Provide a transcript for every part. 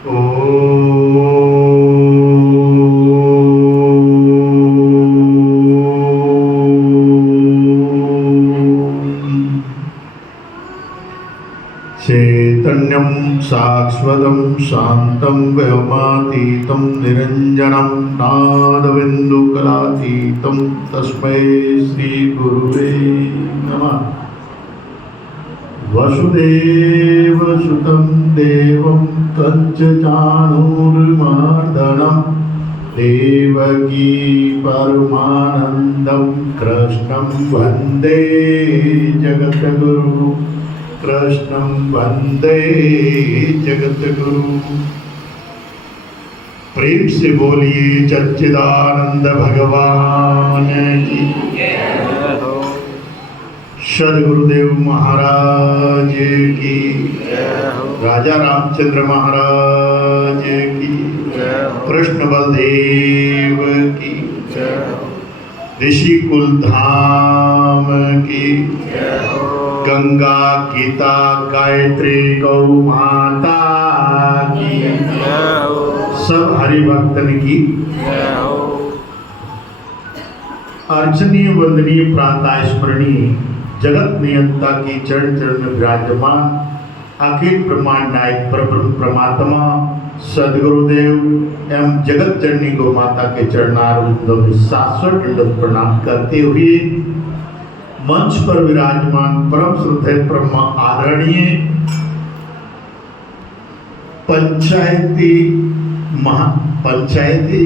चैतन्यं शाश्वतं शान्तं व्योमातीतं निरञ्जनं नादबिन्दुकलातीतं तस्मै श्रीगुरुवे नमः। वसुदेवसुतं देवं तच्च चाणूरमर्दनं देवकी परमानन्दं कृष्णं वन्दे जगद्गुरुं कृष्णं वन्दे जगद्गुरु। प्रेम से बोलिए सच्चिदानंद भगवान की सदगुरुदेव महाराज की, राजा रामचंद्र महाराज की, कृष्ण बलदेव की, ऋषि कुल धाम की, गंगा गीता गायत्री गौ माता की, सब हरि भक्तन की। अर्चनीय वंदनीय प्रातः स्मरणीय जगत नियंता की चरण चरण में विराजमान अखिल ब्रह्मांड नायक परब्रह्म परमात्मा सदगुरुदेव एवं जगत जननी गौ माता के चरणारविंदों में शाश्वत दंडवत प्रणाम करते हुए मंच पर विराजमान परम श्रद्धेय परम आदरणीय पंचायती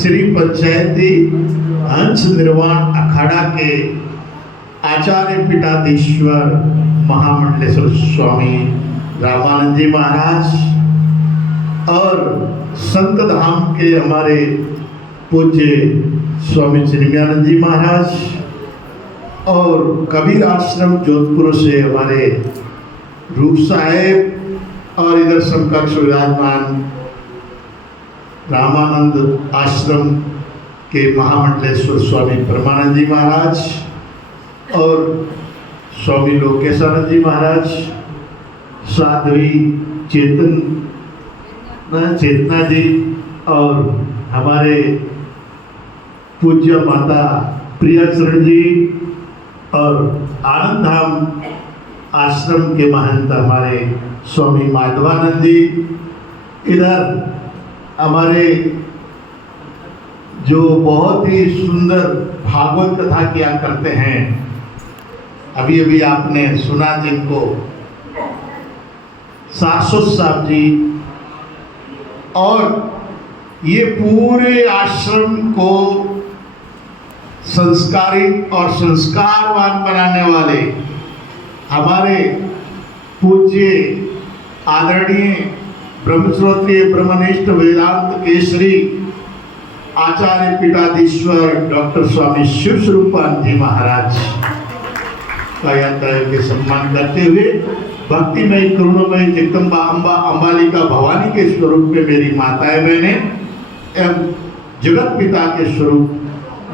श्री पंचायती हंस निर्वाण अखाड़ा के आचार्य पीठाधीश्वर महामंडलेश्वर स्वामी रामानंद जी महाराज और संत धाम के हमारे पूज्य स्वामी चिन्मयानंद जी महाराज और कबीर आश्रम जोधपुर से हमारे रूप साहेब और इधर समकक्ष विराजमान रामानंद आश्रम के महामंडलेश्वर स्वामी परमानंद जी महाराज और स्वामी लोकेशानंद जी महाराज, साध्वी चेतना जी और हमारे पूज्य माता प्रियाचरण जी और आनंद धाम आश्रम के महंत हमारे स्वामी माधवानंद जी, इधर हमारे जो बहुत ही सुंदर भागवत कथा किया करते हैं, अभी अभी आपने सुना जिनको, शाश्वत साहब जी, और ये पूरे आश्रम को संस्कारित और संस्कारवान बनाने वाले हमारे पूज्य आदरणीय ब्रह्मश्रोत्रिय ब्रह्मनिष्ठ वेदांत केसरी आचार्य पीठाधीश्वर डॉक्टर स्वामी शिव स्वरूपानंद जी महाराज का यात्रा के सम्मान करते हुए भक्तिमय करुणामय जगदम्बा अम्बा अम्बालिका भवानी के स्वरूप में मेरी माताएं बहनें एवं जगत पिता के स्वरूप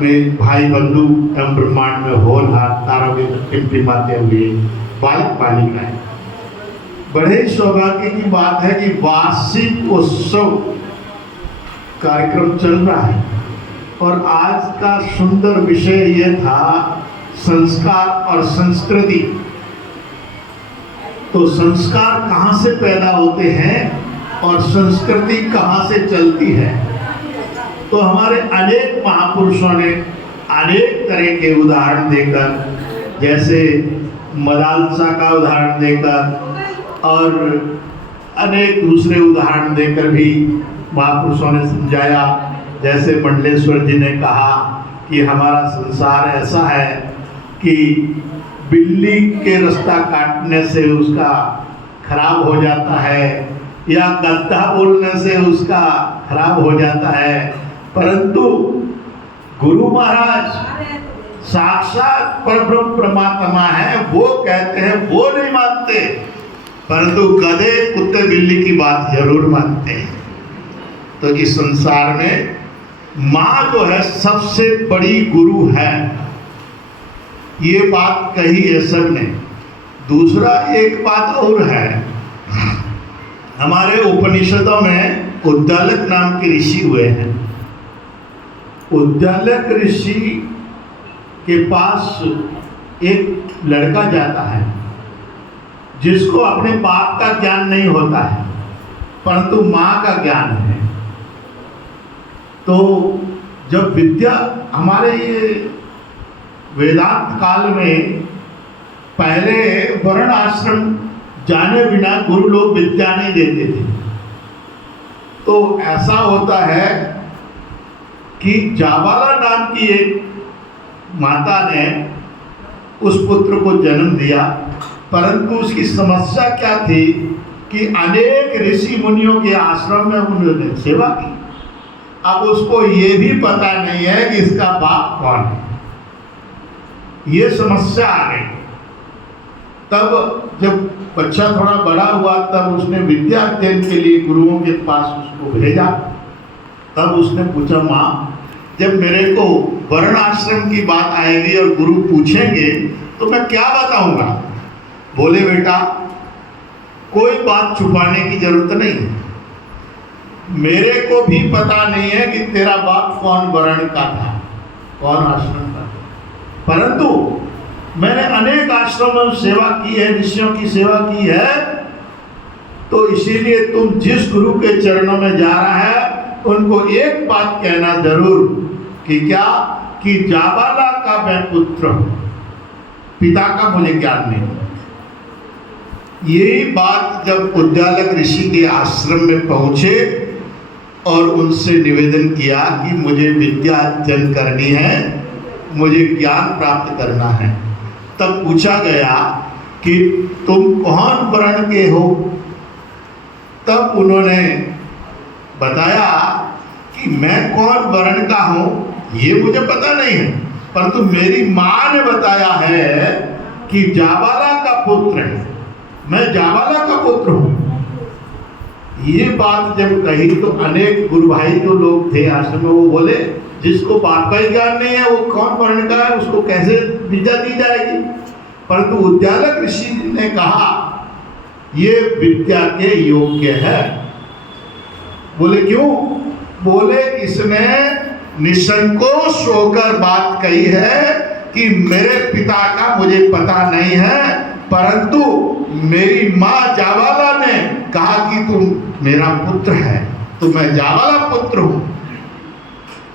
में भाई बंधु एवं ब्रह्मांड में होल हाथ तारा में टिमटिमाते हुए बालक बालिकाएं, बड़े सौभाग्य की बात है कि वार्षिक उत्सव कार्यक्रम चल रहा है और आज का सुंदर विषय यह था संस्कार और संस्कृति। तो संस्कार कहाँ से पैदा होते हैं और संस्कृति कहाँ से चलती है? तो हमारे अनेक महापुरुषों ने अनेक तरह के उदाहरण देकर, जैसे मदालसा का उदाहरण देकर और अनेक दूसरे उदाहरण देकर भी महापुरुषों ने समझाया। जैसे मंडलेश्वर जी ने कहा कि हमारा संसार ऐसा है कि बिल्ली के रास्ता काटने से उसका खराब हो जाता है या गद्दा बोलने से उसका खराब हो जाता है, परंतु गुरु महाराज साक्षात परब्रह्म परमात्मा है, वो कहते हैं वो नहीं मानते, परंतु गधे कुत्ते बिल्ली की बात जरूर मानते हैं। तो इस संसार में माँ जो है सबसे बड़ी गुरु है, ये बात कही है सबने। दूसरा एक बात और है हमारे उपनिषदों में उद्दालक नाम के ऋषि हुए हैं। उद्दालक ऋषि के पास एक लड़का जाता है जिसको अपने बाप का ज्ञान नहीं होता है परंतु माँ का ज्ञान है। तो जब विद्या, हमारे ये वेदांत काल में पहले वर्ण आश्रम जाने बिना गुरु लोग विद्या नहीं देते थे। तो ऐसा होता है कि जाबाला नाम की एक माता ने उस पुत्र को जन्म दिया, परंतु उसकी समस्या क्या थी कि अनेक ऋषि मुनियों के आश्रम में उन्होंने सेवा की। अब उसको ये भी पता नहीं है कि इसका बाप कौन है। ये समस्या आ गई। तब जब बच्चा थोड़ा बड़ा हुआ तब उसने विद्या अध्ययन के लिए गुरुओं के पास उसको भेजा। तब उसने पूछा, माँ जब मेरे को वर्ण आश्रम की बात आएगी और गुरु पूछेंगे तो मैं क्या बताऊंगा? बोले, बेटा कोई बात छुपाने की जरूरत नहीं है। मेरे को भी पता नहीं है कि तेरा बाप कौन वर्ण का था, कौन आश्रम का था, परंतु मैंने अनेक आश्रमों में सेवा की है, ऋषियों की सेवा की है। तो इसीलिए तुम जिस गुरु के चरणों में जा रहा है उनको एक बात कहना जरूर कि क्या कि जाबाला का मैं पुत्र हूं, पिता का मुझे ज्ञान नहीं। यही बात जब उद्दालक ऋषि के आश्रम में पहुंचे और उनसे निवेदन किया कि मुझे विद्या अर्जन करनी है, मुझे ज्ञान प्राप्त करना है, तब पूछा गया कि तुम कौन वर्ण के हो? तब उन्होंने बताया कि मैं कौन वर्ण का हूं ये मुझे पता नहीं है, परंतु मेरी माँ ने बताया है कि जाबाला का पुत्र है, मैं जाबाला का पुत्र हूं। ये बात जब कही तो अनेक गुरु भाई जो लोग थे आश्रम में, वो बोले जिसको बाप का ही ज्ञान नहीं है वो कौन वर्ण का है, उसको कैसे विद्या दी जाएगी? परंतु उद्दालक ऋषि ने कहा ये विद्या के योग्य है। बोले क्यों? बोले इसने निसंकोच होकर बात कही है कि मेरे पिता का मुझे पता नहीं है, परंतु मेरी माँ जाबाला ने कहा कि तुम मेरा पुत्र है, तो मैं जाबाला पुत्र हूं।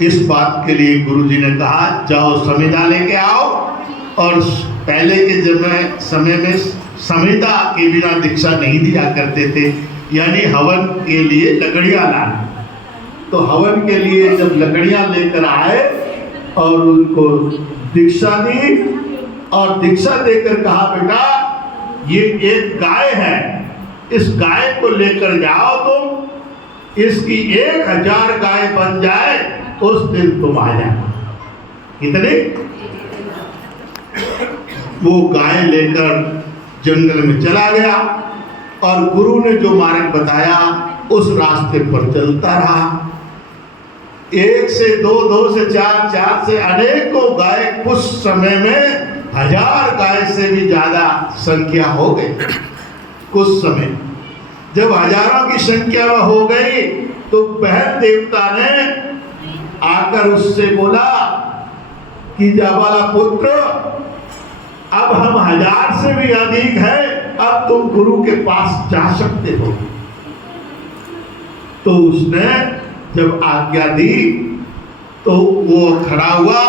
इस बात के लिए गुरुजी ने कहा जाओ समिधा लेके आओ, और पहले के समय में समिधा के बिना दीक्षा नहीं दिया करते थे, यानी हवन के लिए लकड़ियां लाना। तो हवन के लिए जब लकड़ियां लेकर आए और उनको दीक्षा दी, और दीक्षा देकर कहा बेटा ये एक गाय है, इस गाय को लेकर जाओ तुम, इसकी 1000 गाय बन जाए उस दिन तुम आ जाना। कितने? वो गाय लेकर जंगल में चला गया और गुरु ने जो मार्ग बताया उस रास्ते पर चलता रहा। 1 से 2, 2 से 4, 4 से अनेकों गाय, कुछ समय में 1000 गाय से भी ज्यादा संख्या हो गई। कुछ समय जब हजारों की संख्या हो गई तो बहन देवता ने आकर उससे बोला कि जाबाला पुत्र, अब हम 1000 से भी अधिक है, अब तुम गुरु के पास जा सकते हो। तो उसने जब आज्ञा दी तो वो खड़ा हुआ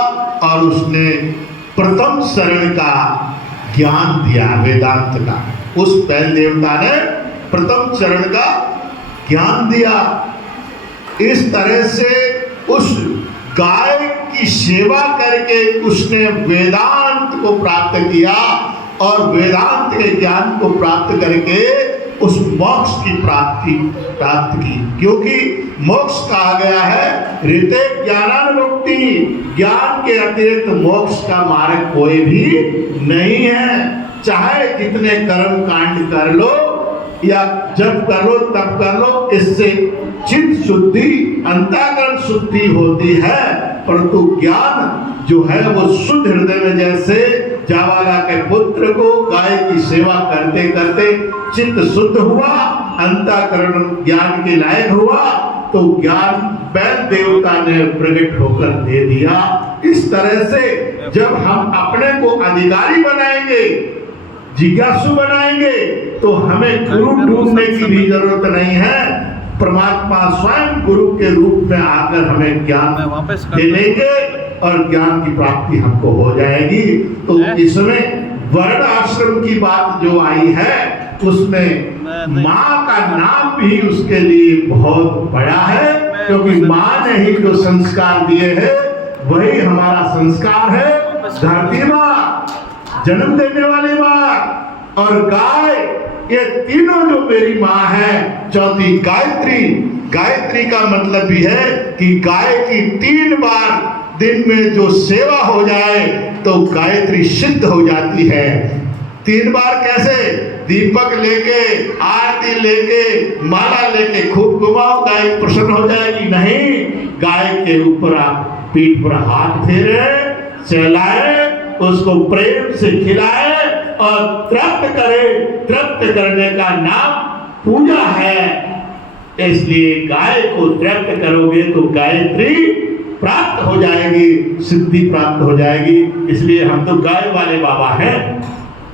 और उसने प्रथम शरण का ज्ञान दिया, वेदांत का। उस बैल देवता ने प्रथम चरण का ज्ञान दिया। इस तरह से उस गाय की सेवा करके उसने वेदांत को प्राप्त किया, और वेदांत के ज्ञान को प्राप्त करके उस मोक्ष की प्राप्त की। क्योंकि मोक्ष कहा गया है ऋते ज्ञानानुक्ति, ज्ञान के अतिरिक्त मोक्ष का मार्ग कोई भी नहीं है। चाहे कितने कर्म कांड कर लो या जब कर लो तब कर लो, इससे चित्त शुद्धि, अंतःकरण शुद्धि होती है, परंतु ज्ञान जो है वो शुद्ध हृदय में, जैसे जाबाला के पुत्र को गाय की सेवा करते करते चित्त शुद्ध हुआ अंतःकरण ज्ञान के लायक हुआ तो ज्ञान वैद देवता ने प्रकट होकर दे दिया। इस तरह से जब हम अपने को अधिकारी बनाएंगे, जिज्ञासु बनाएंगे, तो हमें गुरु ढूंढने की भी जरूरत नहीं है। परमात्मा स्वयं गुरु के रूप में आकर हमें ज्ञान दे देंगे और ज्ञान की प्राप्ति हमको हो जाएगी। तो इसमें वर्ण आश्रम की बात जो आई है उसमें माँ का नाम भी उसके लिए बहुत बड़ा है, क्योंकि माँ ने ही जो संस्कार दिए हैं वही हमारा संस्कार है। धरती माँ, जन्म देने वाली माँ और गाय, ये तीनों जो मेरी माँ है। चौथी गायत्री, गायत्री का मतलब भी है कि गाय की 3 बार दिन में जो सेवा हो जाए तो गायत्री सिद्ध हो जाती है। 3 बार कैसे? दीपक लेके, आरती लेके, माला लेके खूब घुमाओ, गाय प्रसन्न हो जाएगी? नहीं, गाय के ऊपर आप पीठ पर हाथ फेरे, सहलाए, उसको प्रेम से खिलाए और तृप्त करे। तृप्त करने का नाम पूजा है। इसलिए गाय को तृप्त करोगे तो गायत्री प्राप्त हो जाएगी, सिद्धि प्राप्त हो जाएगी। इसलिए हम तो गाय वाले बाबा हैं।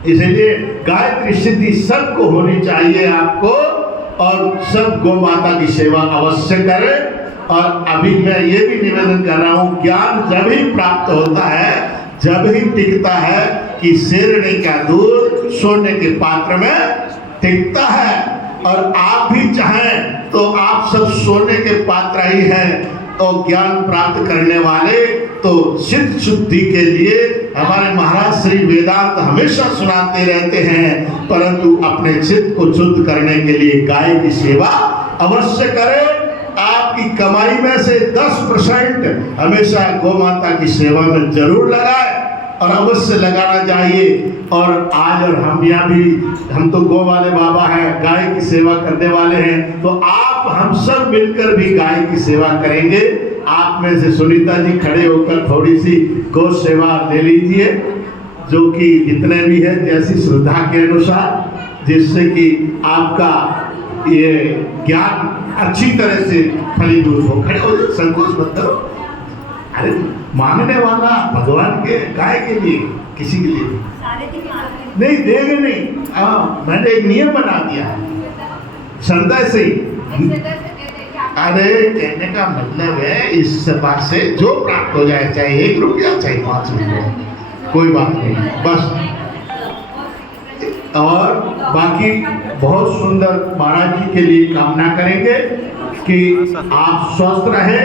इसलिए गायत्री सिद्धि सबको होनी चाहिए आपको, और सब गौ माता की सेवा अवश्य करें। और अभी मैं ये भी निवेदन कर रहा हूँ, ज्ञान जब ही प्राप्त होता है, जब ही टिकता है कि शेरनी का दूध सोने के पात्र में टिकता है। और आप भी चाहें तो आप सब सोने के पात्र ही हैं और ज्ञान प्राप्त करने वाले। तो सिद्ध शुद्धि के लिए हमारे महाराज श्री वेदांत हमेशा सुनाते रहते हैं, परंतु अपने चित्त को शुद्ध करने के लिए गाय की सेवा अवश्य करें। आपकी कमाई में से 10% हमेशा गौ माता की सेवा में जरूर लगाए और अवश्य लगाना चाहिए। और आज और हम तो गौ वाले बाबा हैं, गाय की सेवा करने वाले हैं, तो आप हम सब मिलकर भी गाय की सेवा करेंगे। आप में से सुनीता जी खड़े होकर थोड़ी सी गौ सेवा ले लीजिए, जो कि जितने भी है जैसी श्रद्धा के अनुसार, जिससे कि आपका ये ज्ञान अच्छी तरह से फलीभूत हो। खड़े हो, संकोच मत करो। अरे मांगने वाला भगवान के, गाय के लिए, किसी के लिए नहीं देंगे नहीं। मैंने एक नियम बना दिया श्रद्धा से ही। अरे कहने का मतलब है इस बात से जो प्राप्त हो जाए, चाहे 1 रुपया चाहे 5 रुपया, कोई बात नहीं, बस। और बाकी बहुत सुंदर महाराज जी के लिए कामना करेंगे कि आप स्वस्थ रहे,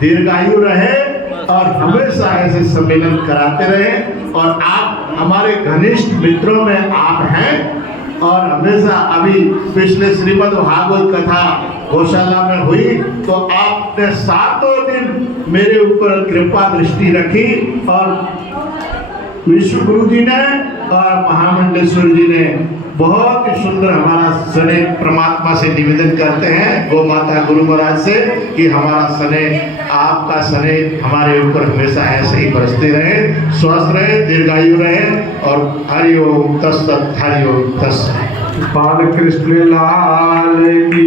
दीर्घायु रहे और हमेशा ऐसे सम्मेलन कराते रहे। और आप हमारे घनिष्ठ मित्रों में आप हैं, और हमेशा अभी पिछले श्रीमद् भागवत कथा गौशाला में हुई तो आपने 7 दिन मेरे ऊपर कृपा दृष्टि रखी, और विश्व गुरु जी ने और महामंडलेश्वर जी ने बहुत ही सुंदर हमारा स्नेह परमात्मा से निवेदन करते हैं, गौ माता गुरु महाराज से, कि हमारा स्नेह, आपका स्नेह हमारे ऊपर हमेशा ऐसे ही बरसते रहे, स्वस्थ रहे, दीर्घायु रहे। और हरि ओम तत्सत, हरि ओम तत्सत। बालकृष्ण लाल की